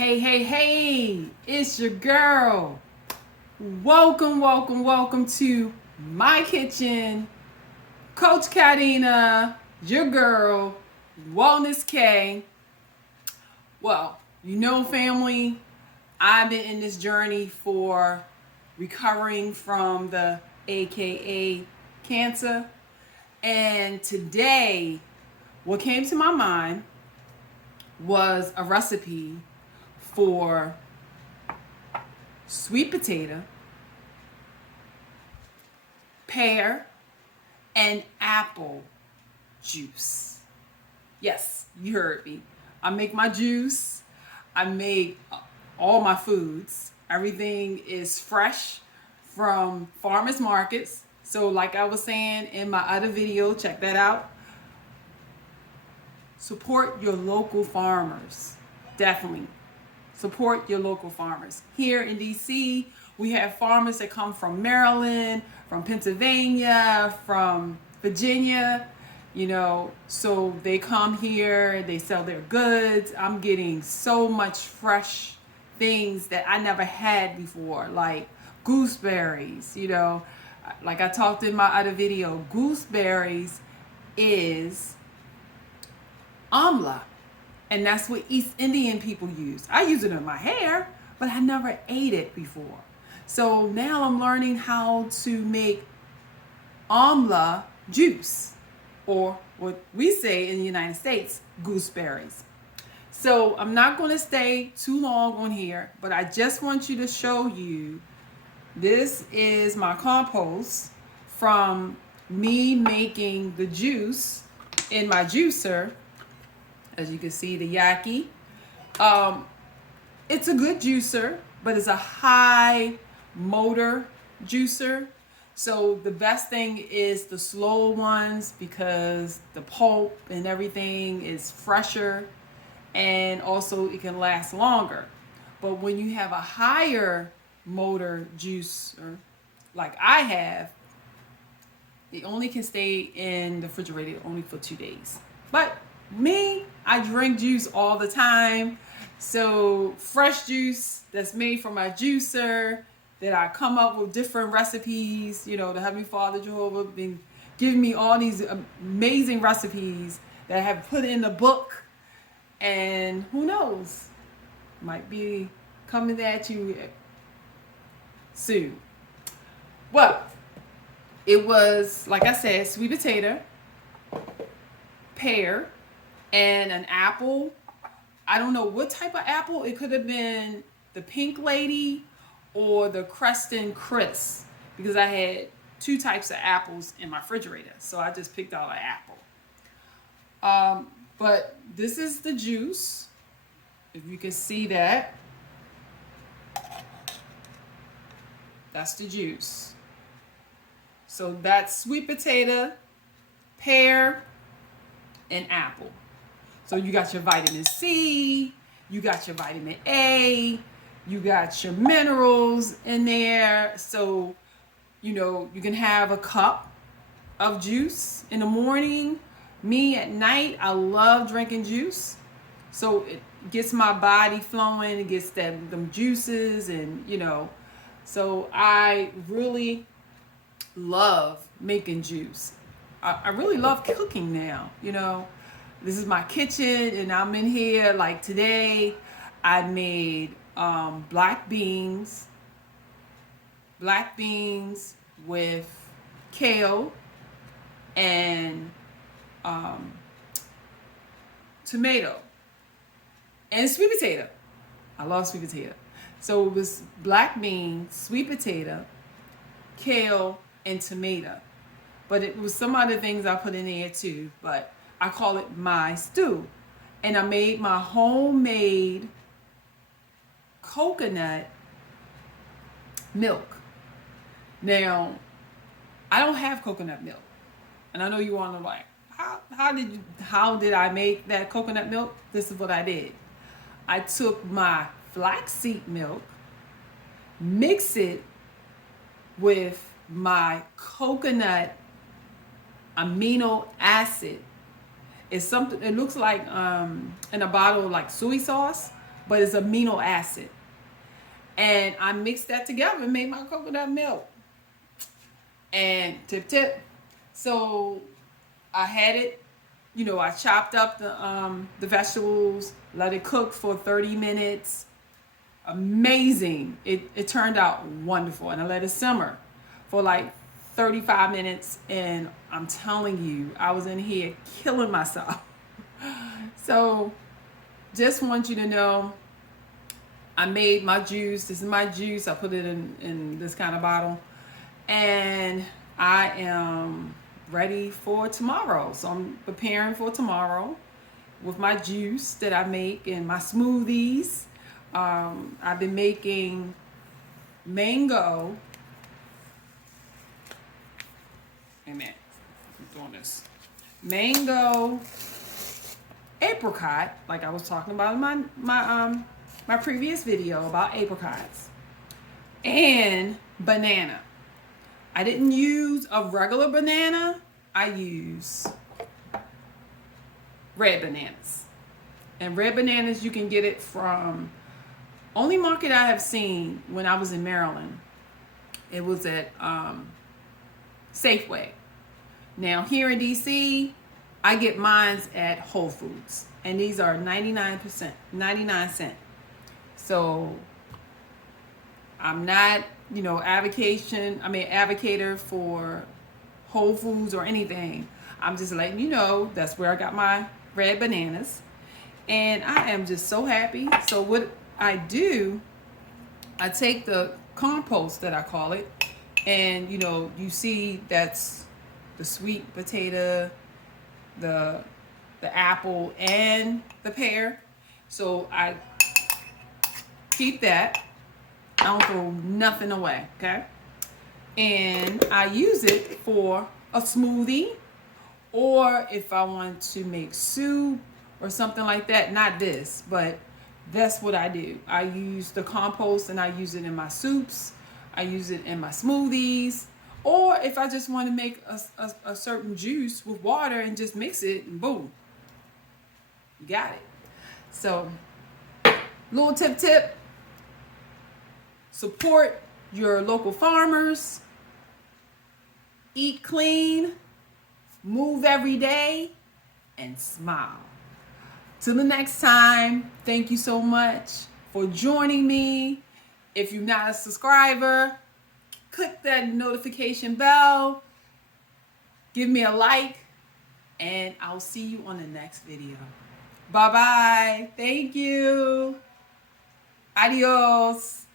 Hey, it's your girl. Welcome to my kitchen. Coach Karina, your girl, Wellness K. Well, family, I've been in this journey for recovering from the AKA cancer. And today, what came to my mind was a recipe for sweet potato, pear, and apple juice. Yes, you heard me. I make my juice. I make all my foods. Everything is fresh from farmers markets. So like I was saying in my other video, check that out. Support your local farmers. Definitely. Support your local farmers. Here in DC, we have farmers that come from Maryland, from Pennsylvania, from Virginia, so they come here, they sell their goods. I'm getting so much fresh things that I never had before, like gooseberries, like I talked in my other video, gooseberries is amla. And that's what East Indian people use. I use it in my hair, but I never ate it before. So now I'm learning how to make amla juice, or what we say in the United States, gooseberries. So I'm not going to stay too long on here, but I just want you to show you, this is my compost from me making the juice in my juicer. As you can see, the Yaki. It's a good juicer, but it's a high motor juicer. So the best thing is the slow ones, because the pulp and everything is fresher, and also it can last longer. But when you have a higher motor juicer like I have, it only can stay in the refrigerator only for 2 days. But me, I drink juice all the time. So fresh juice that's made from my juicer, that I come up with different recipes. The Heavenly Father JEHOVA been giving me all these amazing recipes that I have put in the book. And who knows, might be coming at you soon. Well, it was, like I said, sweet potato, pear, and an apple. I don't know what type of apple. It could have been the Pink Lady or the Creston Crisp, because I had two types of apples in my refrigerator. So I just picked out an apple. But this is the juice. If you can see that. That's the juice. So that's sweet potato, pear, and apple. So you got your vitamin C, you got your vitamin A, you got your minerals in there. So, you can have a cup of juice in the morning. Me at night, I love drinking juice. So it gets my body flowing, it gets them juices, and so I really love making juice. I really love cooking now, This is my kitchen, and I'm in here. Like today, I made black beans with kale and tomato and sweet potato. I love sweet potato. So it was black beans, sweet potato, kale, and tomato. But it was some other things I put in there too, but I call it my stew. And I made my homemade coconut milk. Now, I don't have coconut milk. And I know you want to like, how did I make that coconut milk? This is what I did. I took my flaxseed milk, mix it with my coconut amino acid. It's something, it looks like in a bottle like soy sauce, but it's amino acid. And I mixed that together and made my coconut milk. And tip. So I had it, I chopped up the vegetables, let it cook for 30 minutes. Amazing. It turned out wonderful. And I let it simmer for like 35 minutes. And I'm telling you, I was in here killing myself. So just want you to know, I made my juice. This is my juice. I put it in this kind of bottle. And I am ready for tomorrow. So I'm preparing for tomorrow with my juice that I make and my smoothies. I've been making mango. Amen. I'm doing this. Mango apricot, like I was talking about in my previous video about apricots, and banana. I didn't use a regular banana. I use red bananas. And red bananas, you can get it from, only market I have seen when I was in Maryland, it was at Safeway. Now here in DC, I get mine at Whole Foods. And these are 99 cents. So I'm not, advocator for Whole Foods or anything. I'm just letting you know that's where I got my red bananas. And I am just so happy. So what I do, I take the compost that I call it, and you see that's the sweet potato, the apple, and the pear. So I keep that. I don't throw nothing away, okay? And I use it for a smoothie, or if I want to make soup or something like that. Not this, but that's what I do. I use the compost and I use it in my soups. I use it in my smoothies. Or if I just want to make a certain juice with water and just mix it and boom, you got it. So, little tip. Support your local farmers. Eat clean. Move every day. And smile. Till the next time, thank you so much for joining me. If you're not a subscriber, click that notification bell. Give me a like. And I'll see you on the next video. Bye-bye. Thank you. Adios.